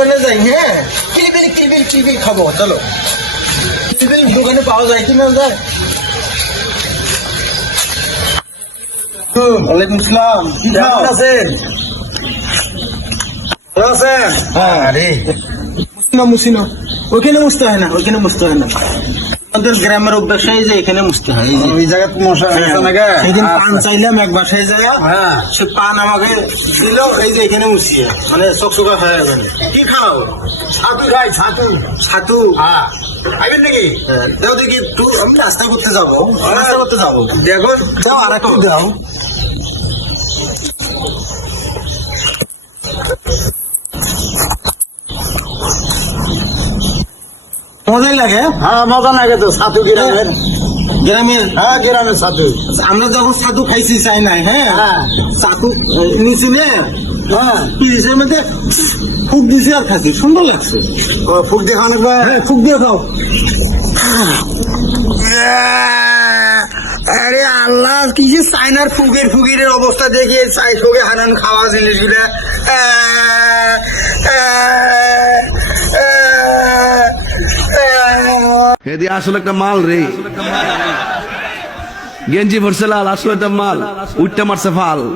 দোকানে যাই, হ্যাঁ, কিলবিল খাবো, চলো। কিলবিল দোকানে পাওয়া যায় কি না যায়? ওয়ালাইকুম আসসালাম। কেমন আছেন? ভালো আছেন? হ্যাঁ। আরে মুসিনো ওইখানে মুছতে হয় না, ওইখানে মুছতে হয় না। আমাদের গ্রামের অভ্যাসে যে এখানে মুছতে হয়। ওই জায়গায় মশা আছে নাকি? সেদিন পান চাইলাম এক বাসায় যায়, হ্যাঁ, সে পান আমাকে দিল, এই যে এখানে মুছিয়ে, মানে চকচকা হয়ে যাবে। কি খাও? ছাতু খাই, ছাতু। ছাতু? হ্যাঁ, খাইবেন নাকি? দাও দেখি একটু, আমি নাস্তা করতে যাবো, নাস্তা করতে যাবো। দেখুন, দাও আর একটু দাও। মজাই লাগে। হ্যাঁ, মজা লাগে তো ছাতু গ্রামের। গ্রামের, হ্যাঁ, গ্রামের ছাতু। আমরা যখন ছাতু খাইছি চাই নাই, হ্যাঁ, হ্যাঁ, ছাতু নিচে নে, হ্যাঁ, পিসের মধ্যে ফুক দিছি আর খাইছি, সুন্দর লাগছে। ফুক দিয়ে খাওয়ানো বা? হ্যাঁ, ফুক দিয়ে খাও। আরে আল্লাহ, কি যে চাইনার ফুকের অবস্থা দেখে চাই ফুকে হারান খাওয়া জিনিসগুলা। এদি আসলে একটা মাল রে, গেঞ্জি ভরছে লাল, আসলে একটা মাল, উঠতে মারছে ফাল।